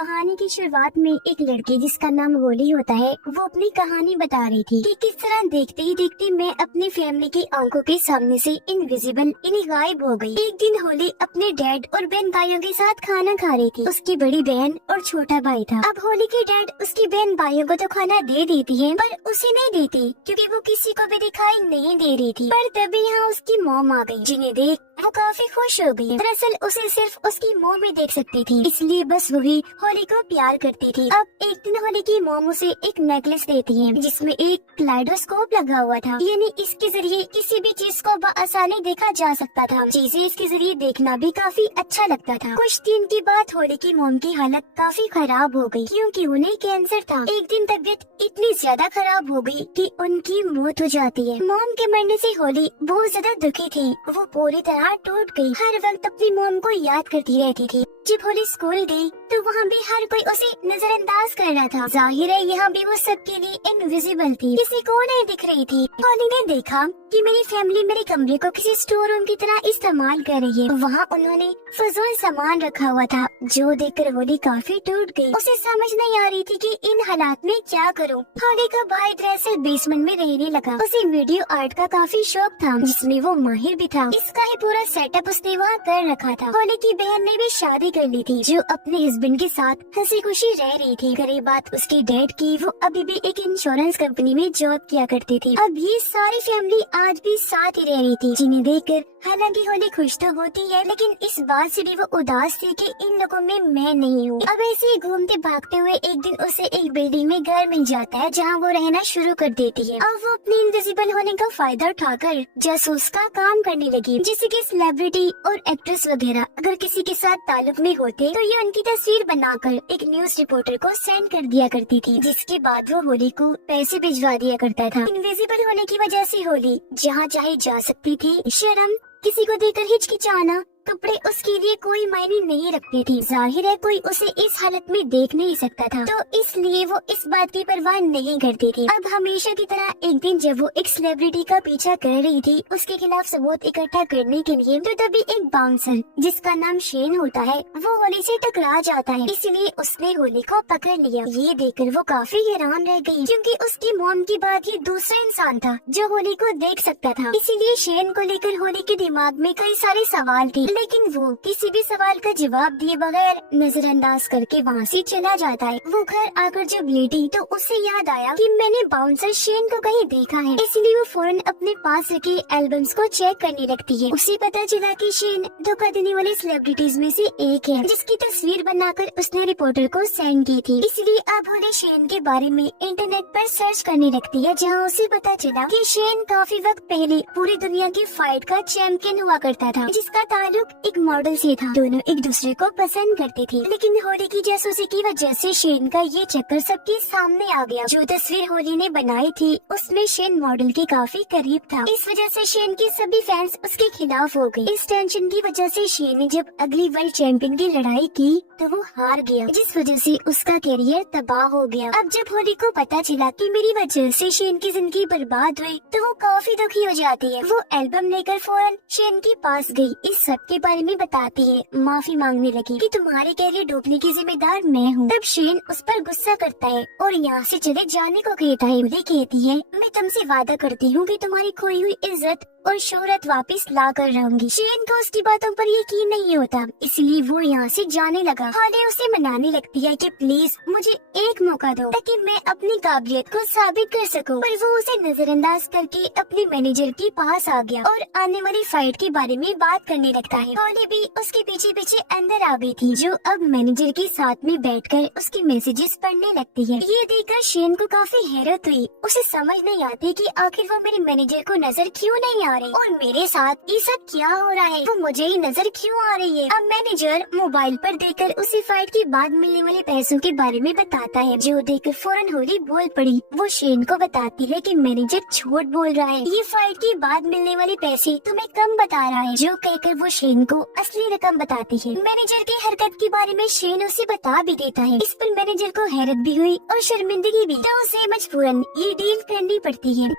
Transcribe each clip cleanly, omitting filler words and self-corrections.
कहानी की शुरुआत में एक लड़की जिसका नाम होली होता है, वो अपनी कहानी बता रही थी कि किस तरह देखते ही देखते मैं अपनी फैमिली की आंखों के सामने से इनविजिबल यानी गायब हो गई। एक दिन होली अपने डैड और बहन भाइयों के साथ खाना खा रही थी। उसकी बड़ी बहन और छोटा भाई था। अब होली के डैड उसकी बहन भाइयों को तो खाना दे देती है, पर उसे नहीं देती क्योंकि वो किसी को भी दिखाई नहीं दे रही थी। पर तभी यहाँ उसकी मॉम आ गई, जिन्हें देख वो काफी खुश हो गई। दरअसल उसे सिर्फ उसकी मॉम ही देख सकती थी, इसलिए बस वही होली को प्यार करती थी। अब एक दिन होली की मॉम उसे एक नेकलेस देती है जिसमें एक क्लाइडोस्कोप लगा हुआ था, यानी इसके जरिए किसी भी चीज को आसानी देखा जा सकता था। चीजें इसके जरिए देखना भी काफी अच्छा लगता था। कुछ दिन के बाद होली की मॉम की हालत काफी खराब हो गई क्योंकि उन्हें कैंसर था। एक दिन तबीयत इतनी ज्यादा खराब हो गई कि उनकी मौत हो जाती है। मॉम के मरने से होली बहुत ज्यादा दुखी थी। वो पूरी तरह टूट गई। हर वक्त अपनी मॉम को याद करती रहती थी। जब होली स्कूल गई तो वहाँ भी हर कोई उसे नजरअंदाज कर रहा था। जाहिर है यहाँ भी वो सबके लिए इनविजिबल थी, किसी को नहीं दिख रही थी। होली ने देखा कि मेरी फैमिली मेरे कमरे को किसी स्टोर रूम की तरह इस्तेमाल कर रही है। वहाँ उन्होंने फजूल सामान रखा हुआ था, जो देखकर होली काफी टूट गई। उसे समझ नहीं आ रही थी कि इन हालात में क्या करूँ। होली का भाई दरअसल बेसमेंट में रहने लगा। उसे वीडियो आर्ट का काफी शौक था, जिसमें वो माहिर भी था। इसका ही पूरा सेटअप उसने वहाँ कर रखा था। होली की बहन ने भी शादी कर ली थी, जो अपने हस्बैंड के साथ हंसी खुशी रह रही थी। करे बात उसके डैड की, वो अभी भी एक इंश्योरेंस कंपनी में जॉब किया करती थी। अब ये सारी फैमिली आज भी साथ ही रह रही थी, जिन्हें देखकर हालांकि होली खुश तो होती है, लेकिन इस बात से भी वो उदास थी कि इन लोगों में मैं नहीं हूँ। अब ऐसे ही घूमते भागते हुए एक दिन उसे एक बिल्डिंग में घर मिल जाता है, जहाँ वो रहना शुरू कर देती है। अब वो अपने इनविजिबल होने का फायदा उठाकर जासूस का काम करने लगी। जैसे कि सेलिब्रिटी और एक्ट्रेस वगैरह अगर किसी के साथ ताल्लुक में होते तो ये उनकी तस्वीर बनाकर एक न्यूज रिपोर्टर को सेंड कर दिया करती थी, जिसके बाद वो होली को पैसे भिजवा दिया करता था। इनविजिबल होने की वजह से होली जहाँ चाहे जा सकती थी। शर्म, किसी को देखकर हिचकिचाना, कपड़े उसके लिए कोई मायने नहीं रखते थे। जाहिर है कोई उसे इस हालत में देख नहीं सकता था, तो इसलिए वो इस बात की परवाह नहीं करती थी। अब हमेशा की तरह एक दिन जब वो एक सेलिब्रिटी का पीछा कर रही थी उसके खिलाफ सबूत इकट्ठा करने के लिए, तो तभी एक बाउंसर जिसका नाम शेन होता है वो होली से टकरा जाता है, इसलिए उसने होली को पकड़ लिया। ये देखकर वो काफी हैरान रह गई क्योंकि उसकी मॉम की बात ये दूसरा इंसान था जो होली को देख सकता था। इसीलिए शेन को लेकर होली के दिमाग में कई सारे सवाल थे, लेकिन वो किसी भी सवाल का जवाब दिए बगैर नजरअंदाज करके वहाँ से चला जाता है। वो घर आकर जब लेटी तो उसे याद आया कि मैंने बाउंसर शेन को कहीं देखा है, इसलिए वो फौरन अपने पास रखे एल्बम्स को चेक करने लगती है। उसे पता चला कि शेन धोखा देने वाले सेलिब्रिटीज में से एक है, जिसकी तस्वीर बनाकर उसने रिपोर्टर को सेंड की थी। इसलिए अब उन्हें शेन के बारे में इंटरनेट पर सर्च करने लगती है, जहाँ उसे पता चला कि शेन काफी वक्त पहले पूरी दुनिया की फाइट का चैंपियन हुआ करता था, जिसका ताल्लुक एक मॉडल से था। दोनों एक दूसरे को पसंद करते थे, लेकिन होली की जासूसी की वजह से शेन का ये चक्कर सबके सामने आ गया। जो तस्वीर होली ने बनाई थी उसमें शेन मॉडल के काफी करीब था। इस वजह से शेन के सभी फैंस उसके खिलाफ हो गए। इस टेंशन की वजह से शेन ने जब अगली वर्ल्ड चैंपियन की लड़ाई की तो वो हार गया, जिस वजह से उसका करियर तबाह हो गया। अब जब होली को पता चला कि मेरी वजह से शेन की जिंदगी बर्बाद हुई तो वो काफी दुखी हो जाती है। वो एल्बम लेकर फौरन शेन के पास गई, इस सब के बारे में बताती है, माफी मांगने लगी कि तुम्हारे करियर डूबने की जिम्मेदार मैं हूँ। तब शेन उस पर गुस्सा करता है और यहाँ से चले जाने को कहता है। होली कहती है मैं तुमसे वादा करती हूँ कि तुम्हारी खोई हुई इज्जत और शोहरत वापस ला कर रहूंगी। शेन को उसकी बातों पर यकीन नहीं होता, इसलिए वो यहाँ से जाने लगा। होली उसे मनाने लगती है कि प्लीज मुझे एक मौका दो ताकि मैं अपनी काबिलियत को साबित कर सकूं। पर वो उसे नजरअंदाज करके अपने मैनेजर के पास आ गया और आने वाली फाइट के बारे में बात करने लगता है। होली भी उसके पीछे पीछे अंदर आ गई थी, जो अब मैनेजर के साथ में बैठकर उसके मैसेजेस पढ़ने लगती है। ये देखकर शेन को काफी हैरत हुई। उसे समझ नहीं आती कि आखिर वो मेरे मैनेजर को नजर क्यों नहीं आ रही और मेरे साथ ये सब क्या हो रहा है, वो मुझे ही नजर क्यों आ रही है। अब मैनेजर मोबाइल पर देखकर उसे फाइट के बाद मिलने वाले पैसों के बारे में बताता है, जो देखकर फौरन होली बोल पड़ी। वो शेन को बताती है कि मैनेजर झूठ बोल रहा है, ये फाइट के बाद मिलने वाले पैसे तुम्हें कम बता रहा है। जो कहकर वो शेन को असली रकम बताती है। मैनेजर की हरकत के बारे में शेन उसे बता भी देता है। इस पर मैनेजर को हैरत भी हुई और शर्मिंदगी भी, तो उसे मजबूरन ये डील करनी पड़ती है।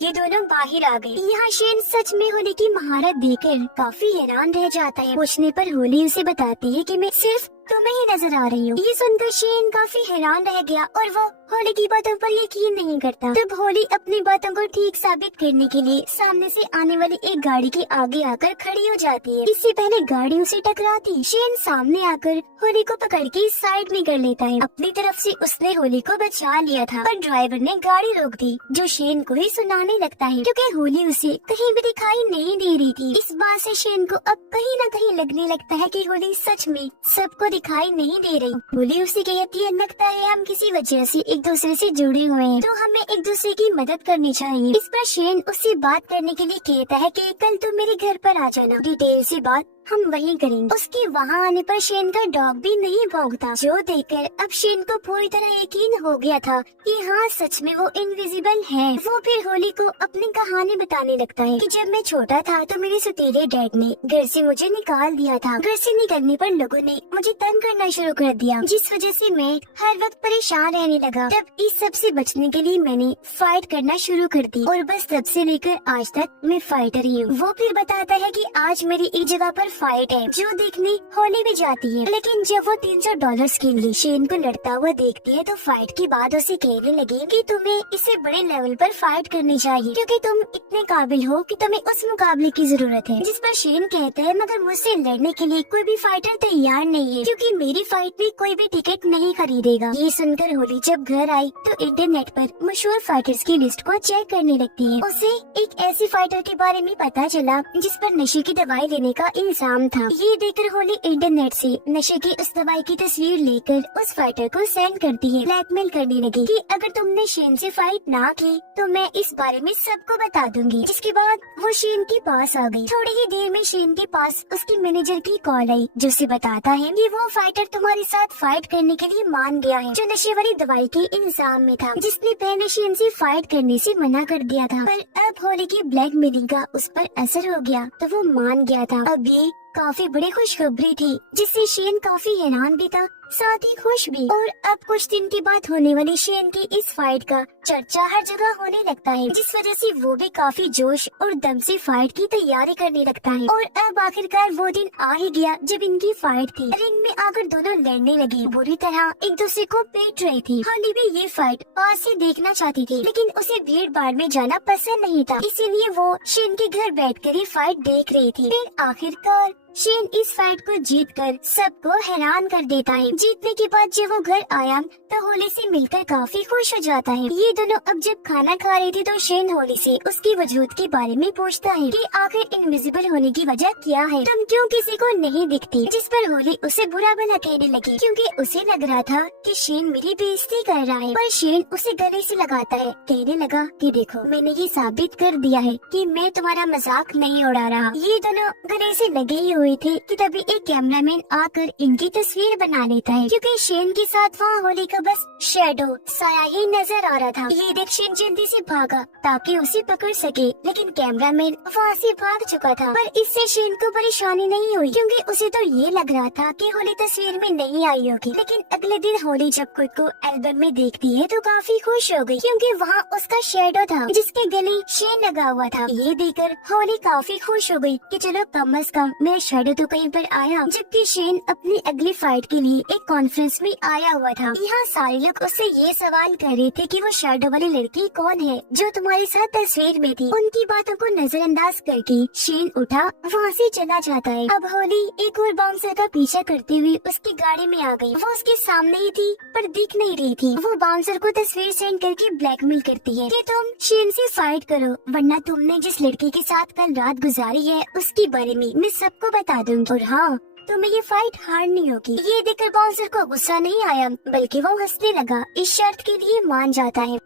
ये दोनों बाहर आ गए। यहाँ शेन सच में होली की महारत देखकर काफी हैरान रह जाता है। पूछने पर होली उसे बताती है कि मैं सिर्फ तुम्हें ही नजर आ रही हूँ। ये सुनकर शेन काफी हैरान रह गया और वो होली की बातों पर यकीन नहीं करता। तब होली अपनी बातों को ठीक साबित करने के लिए सामने से आने वाली एक गाड़ी के आगे आकर खड़ी हो जाती है। इससे पहले गाड़ी उसे टकराती, शेन सामने आकर होली को पकड़ के साइड में कर लेता है। अपनी तरफ से उसने होली को बचा लिया था, पर ड्राइवर ने गाड़ी रोक दी, जो शेन को ही सुनाने लगता है, क्योंकि होली उसे कहीं भी दिखाई नहीं दे रही थी। इस बात से शेन को अब कहीं न कहीं लगने लगता है कि होली सच में सबको दिखाई नहीं दे रही। होली उसे कहती है, लगता है हम किसी वजह से एक दूसरे से जुड़े हुए हैं, तो हमें एक दूसरे की मदद करनी चाहिए। इस पर शेन उससे बात करने के लिए कहता है कि कल तुम मेरे घर पर आ जाना, डिटेल से बात हम वहीं करेंगे। उसके वहाँ आने पर शेन का डॉग भी नहीं भौंकता, जो देखकर अब शेन को पूरी तरह यकीन हो गया था कि हाँ सच में वो इनविजिबल है। वो फिर होली को अपनी कहानी बताने लगता है कि जब मैं छोटा था तो मेरे सौतेले डैड ने घर से मुझे निकाल दिया था। घर से निकलने पर लोगों ने मुझे तंग करना शुरू कर दिया, जिस वजह से मैं हर वक्त परेशान रहने लगा। तब इस सब से बचने के लिए मैंने फाइट करना शुरू कर दी और बस तब से लेकर आज तक मैं फाइटर ही हूँ। वो फिर बताता है कि आज मेरी एक जगह पर फाइट है, जो देखने होली भी जाती है, लेकिन जब वो $300 के लिए शेन को लड़ता हुआ देखती है तो फाइट के बाद उसे कहने लगी कि तुम्हें इसे बड़े लेवल पर फाइट करनी चाहिए, क्योंकि तुम इतने काबिल हो कि तुम्हें उस मुकाबले की जरूरत है। जिस पर शेन कहता है, मगर मुझसे लड़ने के लिए कोई भी फाइटर तैयार नहीं है, क्योंकि मेरी फाइट में कोई भी टिकट नहीं खरीदेगा। ये सुनकर होली जब घर आई तो इंटरनेट पर मशहूर फाइटर्स की लिस्ट को चेक करने लगती है। उसे एक ऐसी फाइटर के बारे में पता चला जिस पर नशे की दवाई लेने का इल्जाम था। ये देखकर होली इंटरनेट से नशे की उस दवाई की तस्वीर लेकर उस फाइटर को सेंड करती है। ब्लैकमेल करने लगी कि अगर तुमने शेन से फाइट ना की तो मैं इस बारे में सबको बता दूंगी। जिसके बाद वो शेन के पास आ गई। थोड़ी ही देर में शेन के पास उसके मैनेजर की कॉल आई, जो उसे बताता है कि वो फाइटर तुम्हारे साथ फाइट करने के लिए मान गया है, जो नशे वाली दवाई के इल्जाम में था, जिसने पहले शेन से फाइट करने से मना कर दिया था। पर अब होली की ब्लैकमेलिंग का उस पर असर हो गया तो वो मान गया था। अब ये काफी बड़ी खुशखबरी थी, जिससे शेन काफी हैरान भी था, साथ ही खुश भी। और अब कुछ दिन के बाद होने वाली शेन की इस फाइट का चर्चा हर जगह होने लगता है, जिस वजह से वो भी काफी जोश और दम से फाइट की तैयारी करने लगता है। और अब आखिरकार वो दिन आ ही गया जब इनकी फाइट थी। रिंग में आकर दोनों लड़ने लगे, बुरी तरह एक दूसरे को पीट रही थी। होली भी ये फाइट पास से देखना चाहती थी, लेकिन उसे भीड़ भाड़ में जाना पसंद नहीं था, इसीलिए वो शेन के घर बैठकर ही फाइट देख रही थी। फिर आखिरकार शेन इस फाइट को जीतकर सबको हैरान कर देता है। जीतने के बाद जब वो घर आया तो होली से मिलकर काफी खुश हो जाता है। ये दोनों अब जब खाना खा रहे थे तो शेन होली से उसकी वजूद के बारे में पूछता है कि आखिर इनविजिबल होने की वजह क्या है, तुम क्यों किसी को नहीं दिखती। जिस पर होली उसे बुरा भला कहने लगी, क्योंकि उसे लग रहा था कि शेन मेरी बेइज्जती कर रहा है। पर शेन उसे गले से लगाता है, कहने लगा कि देखो मैंने ये साबित कर दिया है कि मैं तुम्हारा मजाक नहीं उड़ा रहा। ये दोनों गले से लगे ही हुए थे कि तभी एक कैमरामैन आकर इनकी तस्वीर बना लेता है, क्योंकि शेन के साथ वहाँ होली का बस शैडो साया ही नजर आ रहा था। ये देख शेन जल्दी से भागा ताकि उसे पकड़ सके, लेकिन कैमरामैन वहाँ से भाग चुका था। पर इससे शेन को परेशानी नहीं हुई, क्योंकि उसे तो ये लग रहा था कि होली तस्वीर में नहीं आई होगी। लेकिन अगले दिन होली जब खुद को एल्बम में देखती है तो काफी खुश हो गई, क्योंकि वहाँ उसका शैडो था जिसके गले शेन लगा हुआ था। ये देखकर होली काफी खुश हो गई कि चलो कम से कम मेरा शैडो तो कहीं पर आया। जबकि शेन अपनी अगली फाइट के लिए एक कॉन्फ्रेंस में आया हुआ था। यहाँ सारे लोग उससे ये सवाल कर रहे थे कि वो शैडो वाली लड़की कौन है जो तुम्हारे साथ तस्वीर में थी। उनकी बातों को नजरअंदाज करके शेन उठा वहाँ से चला जाता है। अब होली एक और बाउंसर का पीछा करते हुए उसकी गाड़ी में आ गई। वो उसके सामने ही थी पर दिख नहीं रही थी। वो बाउंसर को तस्वीर सेंड करके ब्लैकमेल करती है कि तुम शेन से फाइट करो, वरना तुमने जिस लड़की के साथ कल रात गुजारी है उसके बारे में मैं सबको बता दूंगी। और हाँ, तुम्हें ये फाइट हारनी होगी। ये देखकर बाउंसर को गुस्सा नहीं आया, बल्कि वो हंसने लगा। इस शर्त के लिए मान जाता है।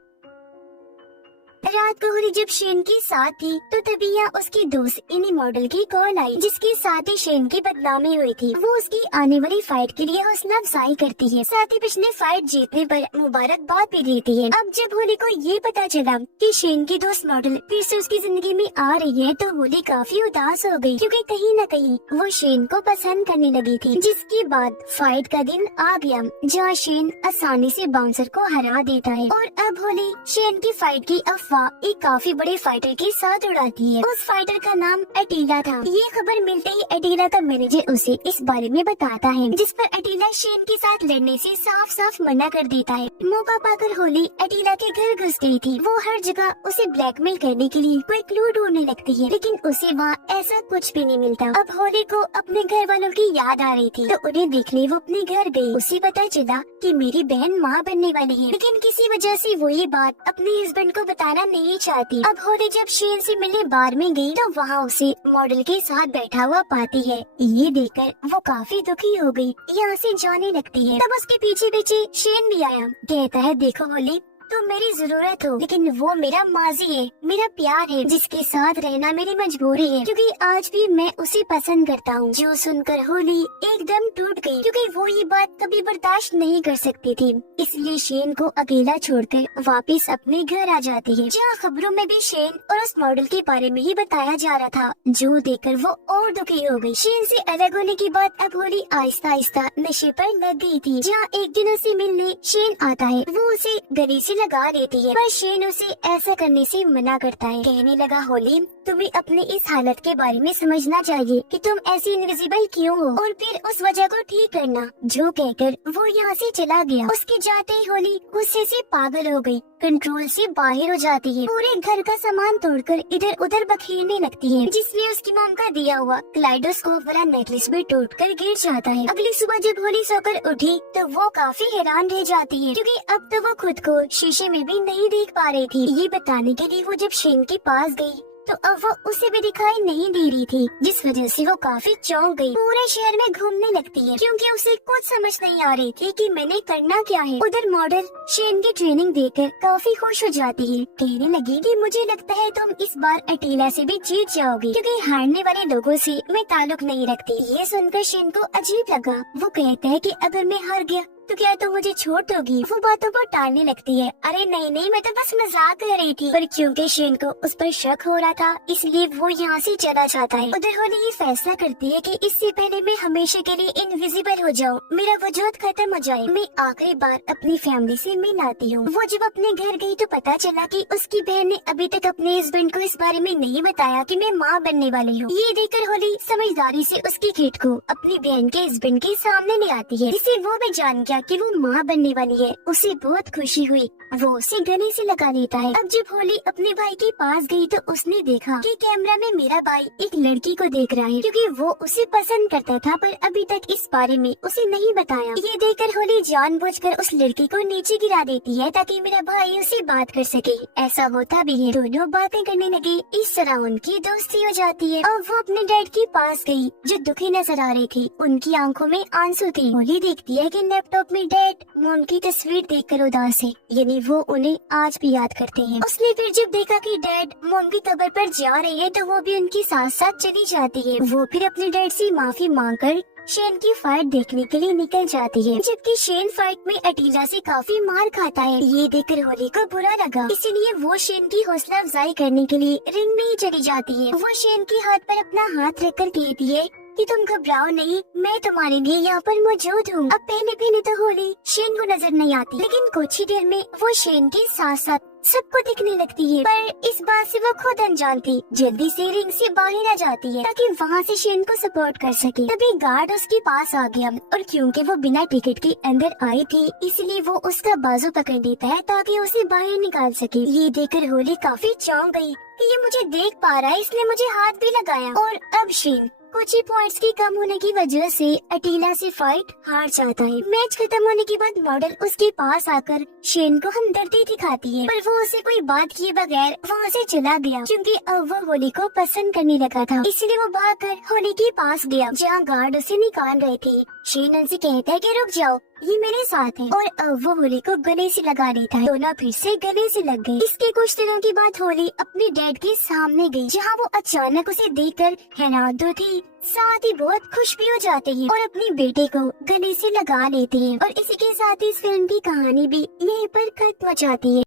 रात को होली जब शेन के साथ थी तो तभी यहाँ उसकी दोस्त इन्हीं मॉडल की कॉल आई, जिसके साथ ही शेन की बदनामी हुई थी। वो उसकी आने वाली फाइट के लिए हौसला अफजाई करती है, साथ ही पिछले फाइट जीतने पर मुबारकबाद भी देती है। अब जब होली को ये पता चला कि शेन की दोस्त मॉडल फिर से उसकी जिंदगी में आ रही है तो होली काफी उदास हो गई, क्योंकि कहीं न कहीं वो शेन को पसंद करने लगी थी। जिसके बाद फाइट का दिन आ गया जहाँ शेन आसानी से बाउंसर को हरा देता है। और अब होली शेन की फाइट की अफवाह एक काफी बड़े फाइटर के साथ उड़ाती है। उस फाइटर का नाम अटीला था। ये खबर मिलते ही अटीला का मैनेजर उसे इस बारे में बताता है, जिस पर अटीला शेन के साथ लड़ने से साफ साफ मना कर देता है। मौका पाकर होली अटीला के घर घुस गई थी। वो हर जगह उसे ब्लैकमेल करने के लिए कोई क्लू ढूंढने लगती है, लेकिन उसे वहाँ ऐसा कुछ भी नहीं मिलता। अब होली को अपने घर वालों की याद आ रही थी, तो उन्हें देखने वो अपने घर गई। उसे पता चला कि मेरी बहन माँ बनने वाली है, लेकिन किसी वजह से वो ये बात अपने हस्बैंड को बताना नहीं चाहती। अब होली जब शेन से मिलने बार में गई तो वहाँ उसे मॉडल के साथ बैठा हुआ पाती है। ये देखकर वो काफी दुखी हो गई, यहाँ से जाने लगती है। तब उसके पीछे पीछे शेन भी आया। कहता है, देखो होली, तो मेरी जरूरत हो, लेकिन वो मेरा माजी है, मेरा प्यार है, जिसके साथ रहना मेरी मजबूरी है, क्योंकि आज भी मैं उसे पसंद करता हूँ। जो सुनकर होली एकदम टूट गई, क्योंकि वो ये बात कभी बर्दाश्त नहीं कर सकती थी। इसलिए शेन को अकेला छोड़कर वापस अपने घर आ जाती है, जहाँ खबरों में भी शेन और उस मॉडल के बारे में ही बताया जा रहा था, जो देखकर वो और दुखी हो गई। शेन से अलग होने के बाद अब होली आहिस्ता आहिस्ता नशे पर लग गई थी। जहाँ एक दिन उसे मिलने शेन आता है, वो उसे गले से लगा देती है, पर शेन उसे ऐसा करने से मना करता है। कहने लगा, होली, तुम्हें अपने इस हालत के बारे में समझना चाहिए कि तुम ऐसी इनविजिबल क्यों हो, और फिर उस वजह को ठीक करना। जो कहकर वो यहाँ से चला गया। उसके जाते ही होली गुस्से से पागल हो गई, कंट्रोल से बाहर हो जाती है। पूरे घर का सामान तोड़कर इधर उधर बखेरने लगती है, जिसमें उसकी मॉम का दिया हुआ क्लाइडोस्कोप वाला नेकलेस भी टूटकर गिर जाता है। अगली सुबह जब होली सोकर उठी तो वो काफी हैरान रह जाती है, क्योंकि अब तो वो खुद को शीशे में भी नहीं देख पा रही थी। ये बताने के लिए वो जब शेन के पास गई तो अब वो उसे भी दिखाई नहीं दे रही थी, जिस वजह से वो काफी चौंक गई। पूरे शहर में घूमने लगती है, क्योंकि उसे कुछ समझ नहीं आ रही थी कि मैंने करना क्या है। उधर मॉडल शेन की ट्रेनिंग देखकर काफी खुश हो जाती है। कहने लगी कि मुझे लगता है तुम इस बार अटीला से भी जीत जाओगी, क्योंकि हारने वाले लोगों से मैं ताल्लुक नहीं रखती। ये सुनकर शेन को अजीब लगा। वो कहता है कि अगर मैं हार गया तो क्या तुम मुझे छोड़ दोगी? वो बातों को टालने लगती है। अरे नहीं नहीं, मैं तो बस मजाक कर रही थी। पर क्योंकि शेन को उस पर शक हो रहा था, इसलिए वो यहाँ से चला जाता है। उधर होली ये फैसला करती है कि इससे पहले मैं हमेशा के लिए इनविजिबल हो जाऊँ, मेरा वजूद खत्म हो जाए, मैं आखिरी बार अपनी फैमिली से मिल आती हूँ। वो जब अपने घर गई तो पता चला कि उसकी बहन ने अभी तक अपने हस्बैंड को इस बारे में नहीं बताया कि मैं माँ बनने वाली हूँ। ये देखकर होली समझदारी से उसकी किट को अपनी बहन के हस्बैंड के सामने ले आती है, जिससे वो भी जान गया कि वो माँ बनने वाली है। उसे बहुत खुशी हुई, वो उसे गले से लगा लेता है। अब जब होली अपने भाई के पास गई तो उसने देखा कि कैमरा में मेरा भाई एक लड़की को देख रहा है, क्योंकि वो उसे पसंद करता था, पर अभी तक इस बारे में उसे नहीं बताया। ये देखकर होली जानबूझकर उस लड़की को नीचे गिरा देती है, ताकि मेरा भाई उसे बात कर सके। ऐसा होता भी है, दोनों बातें करने लगे। इस तरह उनकी दोस्ती हो जाती है। और वो अपने डैड के पास गई, जो दुखी नजर आ रही थी। उनकी आंखों में आंसू थे। होली देखती है कि लैपटॉप में डैड मॉम की तस्वीर देखकर उदास है, यानी वो उन्हें आज भी याद करते हैं। उसने फिर जब देखा कि डैड मॉम की कब्र पर जा रही है तो वो भी उनके साथ साथ चली जाती है। वो फिर अपने डैड से माफी मांगकर शेन की फाइट देखने के लिए निकल जाती है, जबकि शेन फाइट में अटीला से काफी मार खाता है। ये देखकर होली को बुरा लगा, इसीलिए वो शेन की हौसला अफजाई करने के लिए रिंग में ही चली जाती है। वो शेन के हाथ पर अपना हाथ रखकर कहती है कि तुम घबराओ नहीं, मैं तुम्हारे लिए यहाँ पर मौजूद हूँ। अब पहले पहले तो होली शेन को नजर नहीं आती, लेकिन कुछ ही देर में वो शेन के साथ साथ सबको दिखने लगती है। पर इस बात से वो खुद अनजान थी, जल्दी से रिंग से बाहर आ जाती है ताकि वहाँ से शेन को सपोर्ट कर सके। तभी गार्ड उसके पास आ गया, और क्योंकि वो बिना टिकट के अंदर आई थी, इसलिए वो उसका बाजू पकड़ लेता है ताकि उसे बाहर निकाल सके। ये देखकर होली काफी चौंक गई कि ये मुझे देख पा रहा है, इसलिए मुझे हाथ भी लगाया। और अब शेन कुछ ही पॉइंट्स की कम होने की वजह से अटीला से फाइट हार जाता है। मैच खत्म होने के बाद मॉडल उसके पास आकर शेन को हमदर्दी दिखाती है, पर वो उसे कोई बात किए बगैर वहाँ से चला गया, क्योंकि अब वो होली को पसंद करने लगा था। इसलिए वो भागकर होली के पास गया, जहाँ गार्ड उसे निकाल रहे थे। शेन उनसे कहता है कि रुक जाओ, ये मेरे साथ है, और अब वो होली को गले से लगा लेता है। दोनों फिर से गले से लग गए। इसके कुछ दिनों के बाद होली अपने डैड के सामने गई, जहाँ वो अचानक उसे देखकर हैरान तो थी, साथ ही बहुत खुश भी हो जाते हैं और अपने बेटे को गले से लगा लेते हैं। और इसी के साथ इस फिल्म की कहानी भी यहीं पर खत्म हो जाती है।